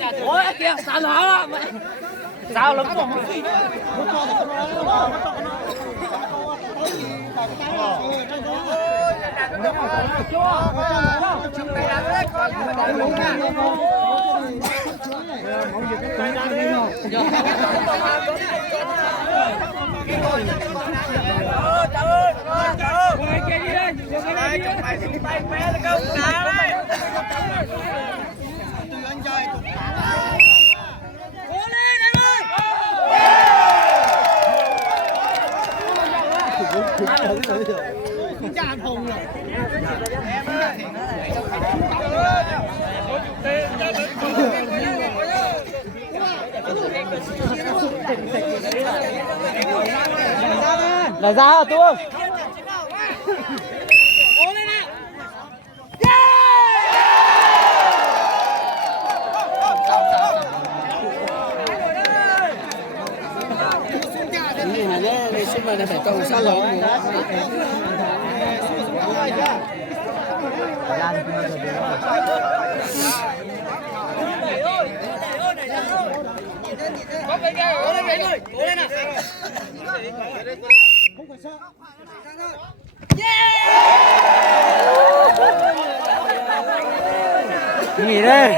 Ôi kìa, sao nó sao lắm. Là ra hả Tuông? Cái này nó xin mà phải cầu sao rồi. Có cái kia, cố lên rồi, cố lên nào. Không phải sợ. Nghỉ đây.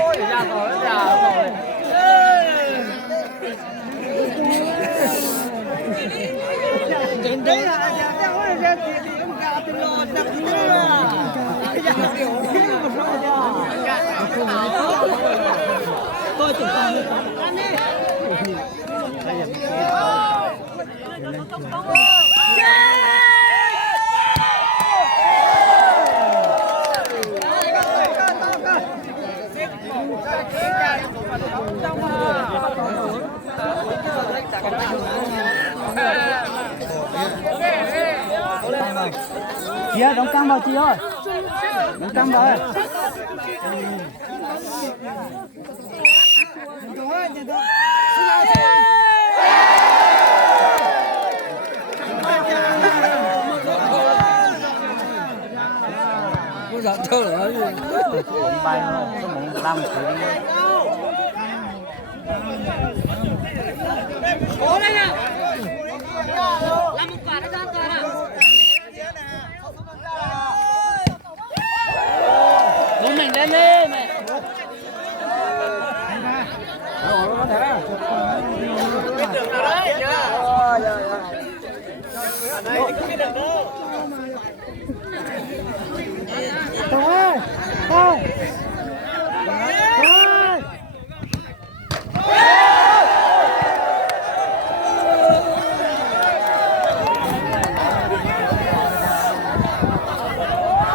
Chị ơi, đóng cam vào chị ơi. Đóng cam vào. Có giận thơ nữa. Bóng bay nó bóng làm cố lên nào. Làm một quả nó ra toàn à. Đúng mình lên đi mày. Biết đường nào đấy nhá. Đây cái đường đâu. Thôi. Thôi.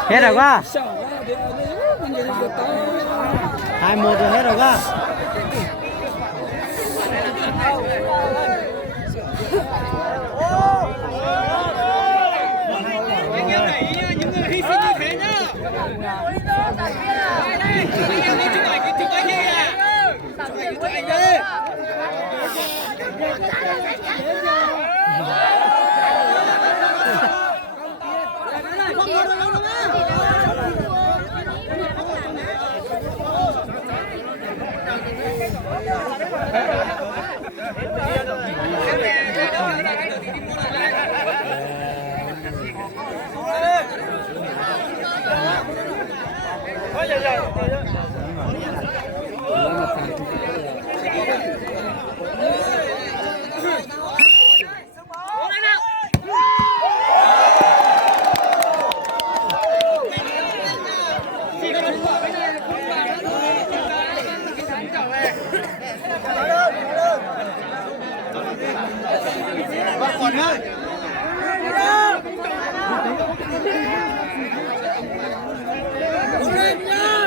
Hết rồi quá. 2-1 rồi, hết rồi quá. Anh em đẩy những người hy sinh như thế nhá. Anh em đi chụp ảnh đi à. Chụp ảnh đi. Còn nữa. Lên nha.